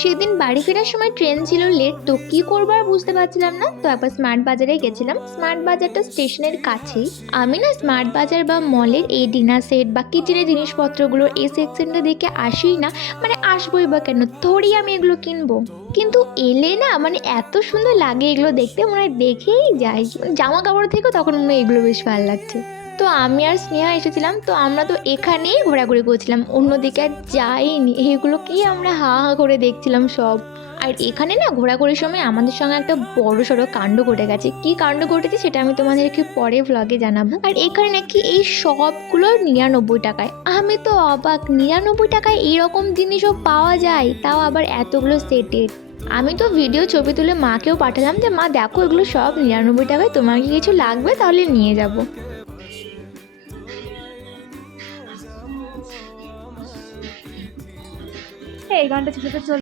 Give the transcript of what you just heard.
সেদিন বাড়ি ফেরার সময় ট্রেন ছিল লেট, তো কি করবো আর বুঝতে পারছিলাম না, তো একবার স্মার্ট বাজারে গেছিলাম। স্মার্ট বাজারটা স্টেশনের কাছেই। আমি না স্মার্ট বাজার বা মলের এই ডিনার সেট বা কিচেনের জিনিসপত্রগুলোর এই সেকশনটা দেখে আসিই না। মানে আসবোই বা কেন, থোড়ি আমি এগুলো কিনবো। কিন্তু এলে না মানে এত সুন্দর লাগে এগুলো দেখতে, মনে হয় দেখেই যাই। জামা কাপড় থেকেও তখন মনে হয় এগুলো বেশ ভালো লাগছে। তো আমি আর স্নেহা এসেছিলাম, তো আমরা তো এখানেই ঘোরাঘুরি করছিলাম, অন্যদিকে আর যাইনি। এগুলো কি আমরা হা হা করে দেখছিলাম সব। আর এখানে না ঘোরাঘুরির সময় আমাদের সঙ্গে একটা বড় সড়ো কাণ্ড ঘটে গেছে। কি কাণ্ড ঘটেছে সেটা আমি তোমাদেরকে পরে ভ্লগে জানাবো। আর এখানে নাকি এই সবগুলো 99 টাকায়। আমি তো অবাক, 99 টাকায় এইরকম জিনিসও পাওয়া যায়, তাও আবার এতগুলো সেটের। আমি তো ভিডিও ছবি তুলে মাকেও পাঠালাম যে মা দেখো এগুলো সব 99 টাকায়, তোমার কি কিছু লাগবে তাহলে নিয়ে যাবো। এই গানটা ছোট চল।